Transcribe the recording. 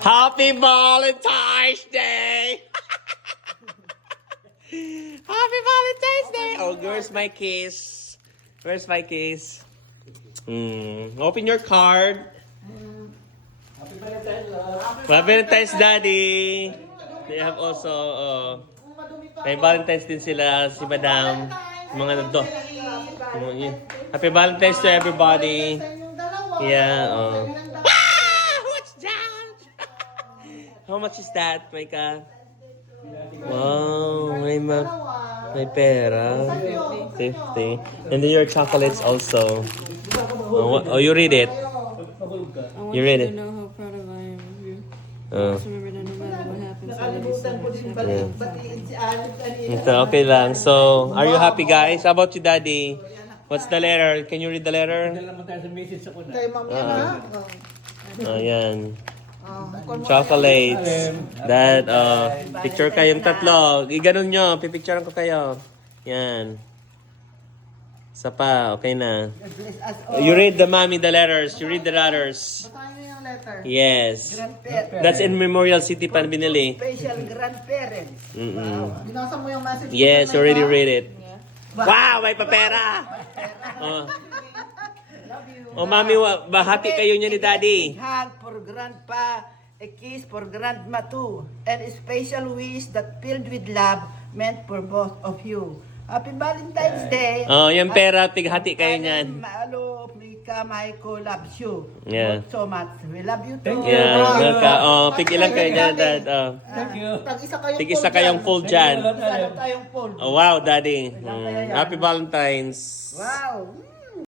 Happy Valentine's Day! Happy Valentine's Day! Oh, where's my kiss? Where's my kiss? Open your card. Happy Valentine's, Daddy. They have also, may Valentine's din sila, si Madam. Mga nando. Happy Valentine's to everybody. Yeah, what's that? How much is that, Micah? Wow, may pera. 50. And then your chocolates also. Oh, you read it. You read it. I know how proud of I am of you. Just remember that no matter what happens, I love you so much. Ito, okay lang. So, are you happy, guys? How about you, Daddy? What's the letter? Can you read the letter? Ayan. Chocolates. That, picture kayong tatlo. Iganon nyo. Pipicturean ko kayo. Yan. Isa pa. Okay na. You read the mommy, the letters. You read the letters. Yes. That's in Memorial City, Panbinili. Special grandparents. Binasa mo yung message. Yes, already read it. Wow, may papera! Oh, mami, bahati kayo niya ni Daddy. Hug for grandpa, a kiss for grandma too, and a special wish that filled with love meant for both of you. Happy Valentine's Day! Oh, yung pera, tighati kayo niyan. Malo, Mika, Maiko loves you. Yeah. So much. We love you too. Yeah, welcome. Oh, pigilan kayo niyan, Dad. Oh. Tag-isa kayong Tig-isa kayong full dyan. Isa lang tayong full. Oh, wow, Daddy. Happy Valentine's. Wow!